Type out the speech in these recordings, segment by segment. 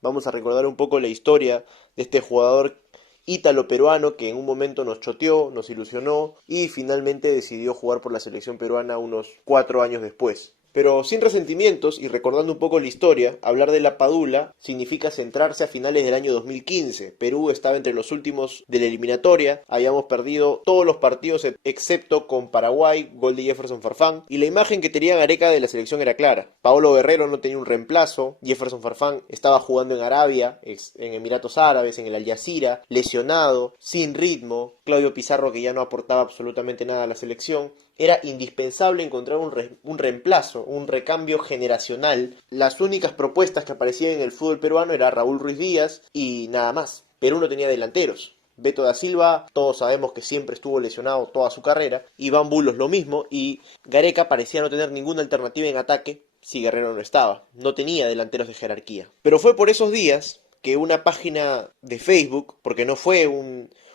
Vamos a recordar un poco la historia de este jugador ítalo-peruano que en un momento nos choteó, nos ilusionó y finalmente decidió jugar por la selección peruana unos 4 años después. Pero sin resentimientos y recordando un poco la historia, hablar de la Padula significa centrarse a finales del año 2015. Perú estaba entre los últimos de la eliminatoria, habíamos perdido todos los partidos excepto con Paraguay, gol de Jefferson Farfán, y la imagen que tenía Gareca de la selección era clara. Paolo Guerrero no tenía un reemplazo, Jefferson Farfán estaba jugando en Arabia, en Emiratos Árabes, en el Al Jazeera, lesionado, sin ritmo, Claudio Pizarro que ya no aportaba absolutamente nada a la selección. Era indispensable encontrar un reemplazo, un recambio generacional. Las únicas propuestas que aparecían en el fútbol peruano era Raúl Ruiz Díaz y nada más. Perú no tenía delanteros. Beto da Silva, todos sabemos que siempre estuvo lesionado toda su carrera. Iván Bulos lo mismo y Gareca parecía no tener ninguna alternativa en ataque si Guerrero no estaba. No tenía delanteros de jerarquía. Pero fue por esos días que una página de Facebook, porque no fue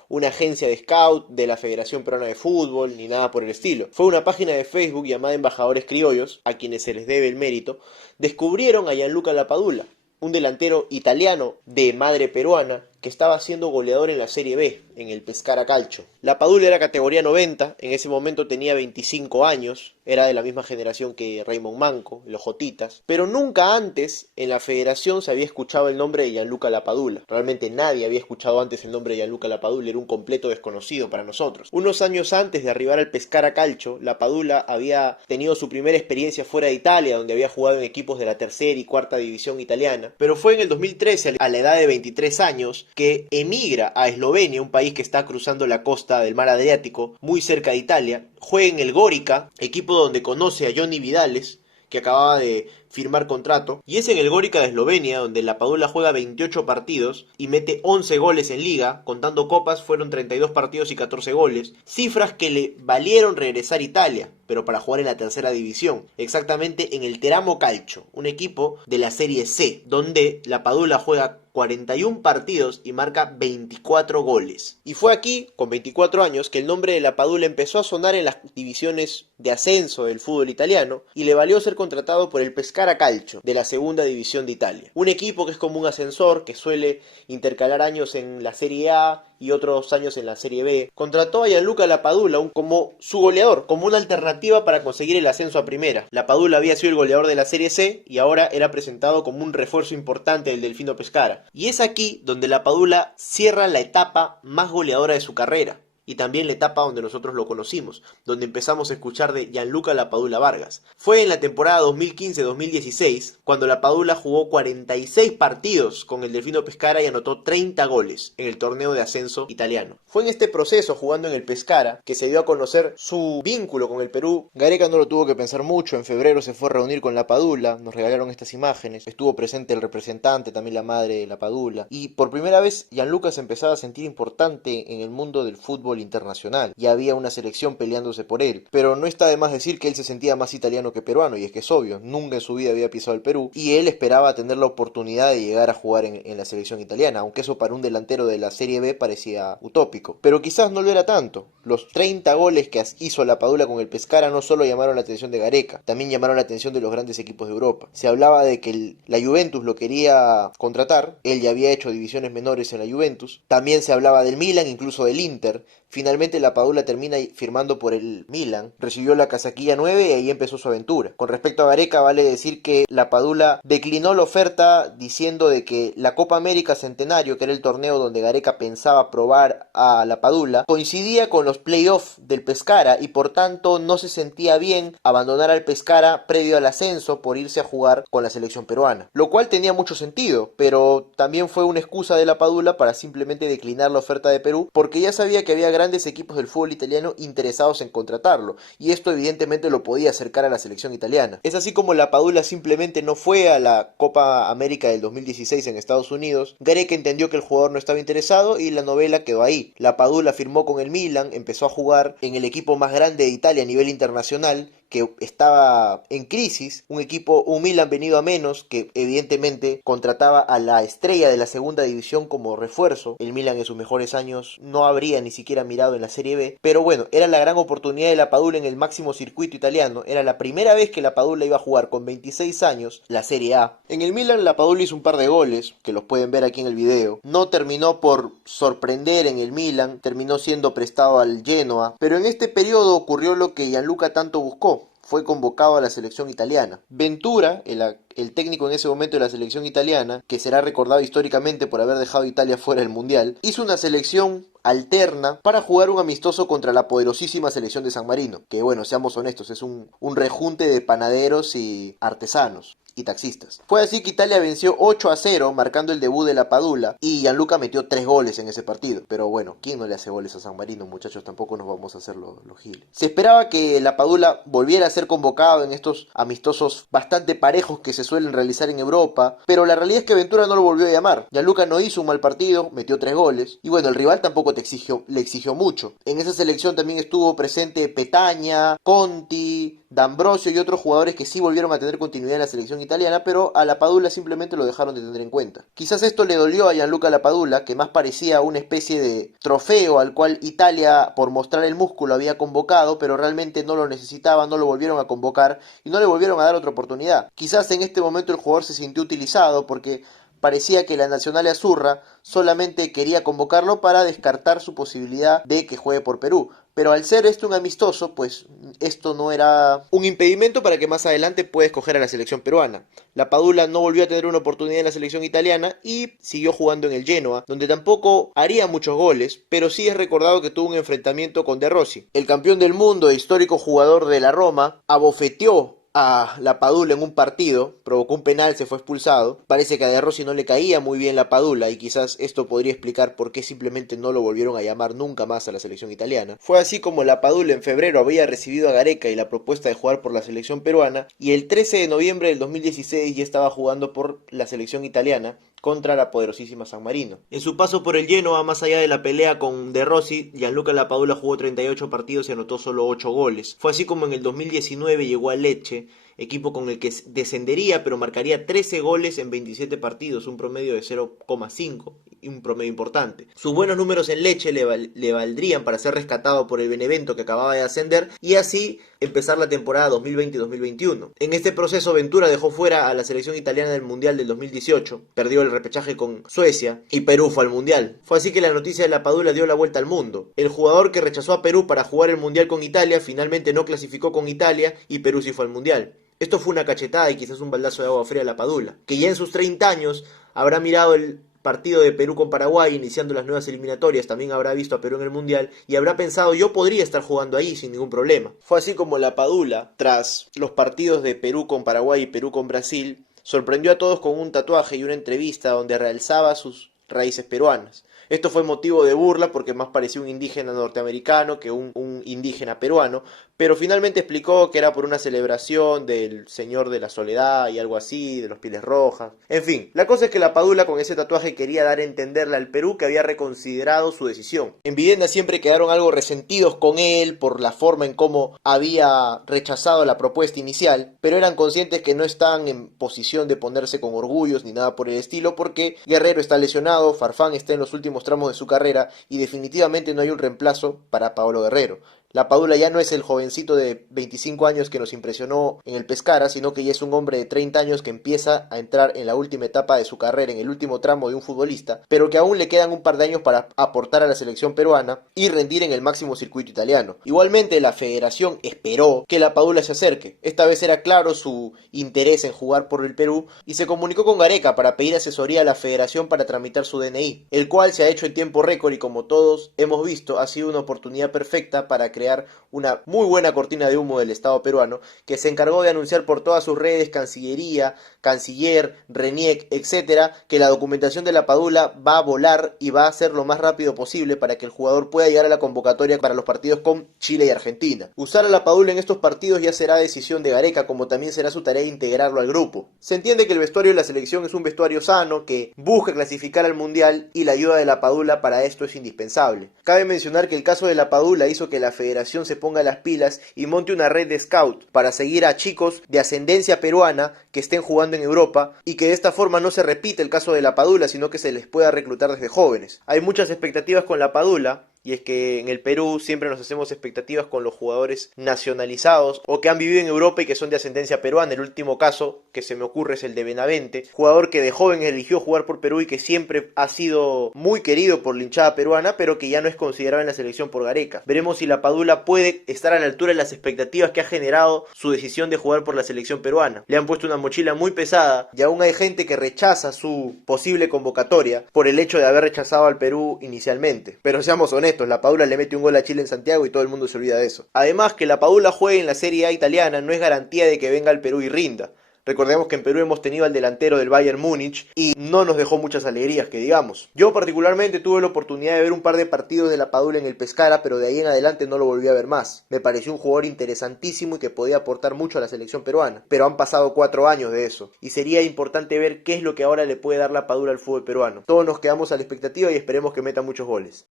una agencia de scout de la Federación Peruana de Fútbol, ni nada por el estilo. Fue una página de Facebook llamada Embajadores Criollos, a quienes se les debe el mérito, descubrieron a Gianluca Lapadula, un delantero italiano de madre peruana que estaba siendo goleador en la Serie B, en el Pescara Calcio. Lapadula era categoría 90, en ese momento tenía 25 años, era de la misma generación que Raymond Manco, los Jotitas, pero nunca antes en la federación se había escuchado el nombre de Gianluca Lapadula. Realmente nadie había escuchado antes el nombre de Gianluca Lapadula, era un completo desconocido para nosotros. Unos años antes de arribar al Pescara Calcio, Lapadula había tenido su primera experiencia fuera de Italia, donde había jugado en equipos de la tercera y cuarta división italiana, pero fue en el 2013, a la edad de 23 años, que emigra a Eslovenia, un país que está cruzando la costa del mar Adriático, muy cerca de Italia, juega en el Gorica, equipo donde conoce a Johnny Vidales, que acababa de firmar contrato, y es en el Gorica de Eslovenia donde Lapadula juega 28 partidos y mete 11 goles en liga, contando copas fueron 32 partidos y 14 goles, cifras que le valieron regresar a Italia, pero para jugar en la tercera división, exactamente en el Teramo Calcio, un equipo de la Serie C, donde Lapadula juega 41 partidos y marca 24 goles. Y fue aquí, con 24 años, que el nombre de Lapadula empezó a sonar en las divisiones de ascenso del fútbol italiano y le valió ser contratado por el Pescara Calcio de la segunda división de Italia. Un equipo que es como un ascensor que suele intercalar años en la Serie A y otros años en la Serie B. Contrató a Gianluca Lapadula como su goleador, como una alternativa para conseguir el ascenso a primera. Lapadula había sido el goleador de la Serie C y ahora era presentado como un refuerzo importante del Delfino Pescara. Y es aquí donde Lapadula cierra la etapa más goleadora de su carrera. Y también la etapa donde nosotros lo conocimos, donde empezamos a escuchar de Gianluca Lapadula Vargas. Fue en la temporada 2015-2016 cuando Lapadula jugó 46 partidos con el Delfino Pescara y anotó 30 goles en el torneo de ascenso italiano. Fue en este proceso, jugando en el Pescara, que se dio a conocer su vínculo con el Perú. Gareca no lo tuvo que pensar mucho, en febrero se fue a reunir con Lapadula, nos regalaron estas imágenes, estuvo presente el representante, también la madre de Lapadula, y por primera vez Gianluca se empezaba a sentir importante en el mundo del fútbol internacional, y había una selección peleándose por él, pero no está de más decir que él se sentía más italiano que peruano, y es que es obvio, nunca en su vida había pisado el Perú, y él esperaba tener la oportunidad de llegar a jugar en la selección italiana, aunque eso para un delantero de la Serie B parecía utópico, pero quizás no lo era tanto. Los 30 goles que hizo Lapadula con el Pescara no solo llamaron la atención de Gareca, también llamaron la atención de los grandes equipos de Europa. Se hablaba de que la Juventus lo quería contratar, él ya había hecho divisiones menores en la Juventus, también se hablaba del Milan, incluso del Inter. Finalmente Lapadula termina firmando por el Milan, recibió la casaquilla 9 y ahí empezó su aventura. Con respecto a Gareca, vale decir que Lapadula declinó la oferta diciendo de que la Copa América Centenario, que era el torneo donde Gareca pensaba probar a Lapadula, coincidía con los playoffs del Pescara y por tanto no se sentía bien abandonar al Pescara previo al ascenso por irse a jugar con la selección peruana, lo cual tenía mucho sentido, pero también fue una excusa de Lapadula para simplemente declinar la oferta de Perú, porque ya sabía que había grandes equipos del fútbol italiano interesados en contratarlo, y esto evidentemente lo podía acercar a la selección italiana. Es así como Lapadula simplemente no fue a la Copa América del 2016 en Estados Unidos. Gareca entendió que el jugador no estaba interesado y la novela quedó ahí. Lapadula firmó con el Milan, empezó a jugar en el equipo más grande de Italia a nivel internacional, que estaba en crisis, un Milan venido a menos, que evidentemente contrataba a la estrella de la segunda división como refuerzo. El Milan en sus mejores años no habría ni siquiera mirado en la Serie B, pero bueno, era la gran oportunidad de la Padula en el máximo circuito italiano. Era la primera vez que la Padula iba a jugar con 26 años la Serie A. En el Milan la Padula hizo un par de goles, que los pueden ver aquí en el video. No terminó por sorprender en el Milan, terminó siendo prestado al Genoa, pero en este periodo ocurrió lo que Gianluca tanto buscó. Fue convocado a la selección italiana. Ventura, el técnico en ese momento de la selección italiana, que será recordado históricamente por haber dejado a Italia fuera del Mundial, hizo una selección alterna para jugar un amistoso contra la poderosísima selección de San Marino, que bueno, seamos honestos, es un rejunte de panaderos y artesanos y taxistas. Fue así que Italia venció 8-0, marcando el debut de la Padula, y Gianluca metió 3 goles en ese partido. Pero bueno, ¿quién no le hace goles a San Marino, muchachos? Tampoco nos vamos a hacer los giles. Se esperaba que la Padula volviera a ser convocado en estos amistosos bastante parejos que se suelen realizar en Europa, pero la realidad es que Ventura no lo volvió a llamar. Gianluca no hizo un mal partido, metió 3 goles, y bueno, el rival tampoco le exigió mucho. En esa selección también estuvo presente Petagna, Conti, D'Ambrosio y otros jugadores que sí volvieron a tener continuidad en la selección italiana, pero a la Padula simplemente lo dejaron de tener en cuenta. Quizás esto le dolió a Gianluca Lapadula, que más parecía una especie de trofeo al cual Italia, por mostrar el músculo, había convocado, pero realmente no lo necesitaba, no lo volvieron a convocar y no le volvieron a dar otra oportunidad. Quizás en este momento el jugador se sintió utilizado porque parecía que la Nacional Azzurra solamente quería convocarlo para descartar su posibilidad de que juegue por Perú. Pero al ser esto un amistoso, pues esto no era un impedimento para que más adelante pueda escoger a la selección peruana. La Padula no volvió a tener una oportunidad en la selección italiana y siguió jugando en el Genoa, donde tampoco haría muchos goles, pero sí es recordado que tuvo un enfrentamiento con De Rossi. El campeón del mundo e histórico jugador de la Roma abofeteó a la Padula en un partido, provocó un penal, se fue expulsado. Parece que a De Rossi no le caía muy bien la Padula y quizás esto podría explicar por qué simplemente no lo volvieron a llamar nunca más a la selección italiana. Fue así como la Padula en febrero había recibido a Gareca y la propuesta de jugar por la selección peruana, y el 13 de noviembre del 2016 ya estaba jugando por la selección italiana contra la poderosísima San Marino. En su paso por el Genoa, más allá de la pelea con De Rossi, Gianluca Lapadula jugó 38 partidos y anotó solo 8 goles. Fue así como en el 2019 llegó a Lecce, equipo con el que descendería, pero marcaría 13 goles en 27 partidos, un promedio de 0,5, un promedio importante. Sus buenos números en Lecce le valdrían para ser rescatado por el Benevento, que acababa de ascender, y así empezar la temporada 2020-2021. En este proceso Ventura dejó fuera a la selección italiana del Mundial del 2018, perdió el repechaje con Suecia y Perú fue al Mundial. Fue así que la noticia de la Padula dio la vuelta al mundo. El jugador que rechazó a Perú para jugar el Mundial con Italia finalmente no clasificó con Italia y Perú sí fue al Mundial. Esto fue una cachetada y quizás un baldazo de agua fría a la Padula, que ya en sus 30 años habrá mirado el partido de Perú con Paraguay iniciando las nuevas eliminatorias, también habrá visto a Perú en el Mundial y habrá pensado: yo podría estar jugando ahí sin ningún problema. Fue así como la Padula, tras los partidos de Perú con Paraguay y Perú con Brasil, sorprendió a todos con un tatuaje y una entrevista donde realzaba sus raíces peruanas. Esto fue motivo de burla porque más parecía un indígena norteamericano que un indígena peruano, pero finalmente explicó que era por una celebración del Señor de la Soledad y algo así, de los Pieles Rojas. En fin, la cosa es que la Padula con ese tatuaje quería dar a entenderle al Perú que había reconsiderado su decisión. En Videna siempre quedaron algo resentidos con él por la forma en cómo había rechazado la propuesta inicial, pero eran conscientes que no están en posición de ponerse con orgullos ni nada por el estilo, porque Guerrero está lesionado, Farfán está en los últimos tramos de su carrera y definitivamente no hay un reemplazo para Paolo Guerrero. La Padula ya no es el jovencito de 25 años que nos impresionó en el Pescara, sino que ya es un hombre de 30 años que empieza a entrar en la última etapa de su carrera, en el último tramo de un futbolista, pero que aún le quedan un par de años para aportar a la selección peruana y rendir en el máximo circuito italiano. Igualmente, la federación esperó que la Padula se acerque. Esta vez era claro su interés en jugar por el Perú y se comunicó con Gareca para pedir asesoría a la federación para tramitar su DNI, el cual se ha hecho en tiempo récord y, como todos hemos visto, ha sido una oportunidad perfecta para crear una muy buena cortina de humo del Estado peruano, que se encargó de anunciar por todas sus redes, Cancillería, Canciller, RENIEC, etcétera, que la documentación de la Padula va a volar y va a ser lo más rápido posible para que el jugador pueda llegar a la convocatoria para los partidos con Chile y Argentina. Usar a la Padula en estos partidos ya será decisión de Gareca, como también será su tarea integrarlo al grupo. Se entiende que el vestuario de la selección es un vestuario sano, que busca clasificar al Mundial, y la ayuda de la Padula para esto es indispensable. Cabe mencionar que el caso de la Padula hizo que la federación federación se ponga las pilas y monte una red de scout para seguir a chicos de ascendencia peruana que estén jugando en Europa y que de esta forma no se repite el caso de la Padula, sino que se les pueda reclutar desde jóvenes. Hay muchas expectativas con la Padula, y es que en el Perú siempre nos hacemos expectativas con los jugadores nacionalizados o que han vivido en Europa y que son de ascendencia peruana. El último caso que se me ocurre es el de Benavente, jugador que de joven eligió jugar por Perú y que siempre ha sido muy querido por la hinchada peruana, pero que ya no es considerado en la selección por Gareca. Veremos si la Padula puede estar a la altura de las expectativas que ha generado su decisión de jugar por la selección peruana. Le han puesto una mochila muy pesada y aún hay gente que rechaza su posible convocatoria por el hecho de haber rechazado al Perú inicialmente. Pero seamos honestos, la Padula le mete un gol a Chile en Santiago y todo el mundo se olvida de eso. Además, que la Padula juegue en la Serie A italiana no es garantía de que venga al Perú y rinda. Recordemos que en Perú hemos tenido al delantero del Bayern Múnich y no nos dejó muchas alegrías, que digamos. Yo particularmente tuve la oportunidad de ver un par de partidos de la Padula en el Pescara, pero de ahí en adelante no lo volví a ver más. Me pareció un jugador interesantísimo y que podía aportar mucho a la selección peruana. Pero han pasado 4 años de eso y sería importante ver qué es lo que ahora le puede dar la Padula al fútbol peruano. Todos nos quedamos a la expectativa y esperemos que meta muchos goles.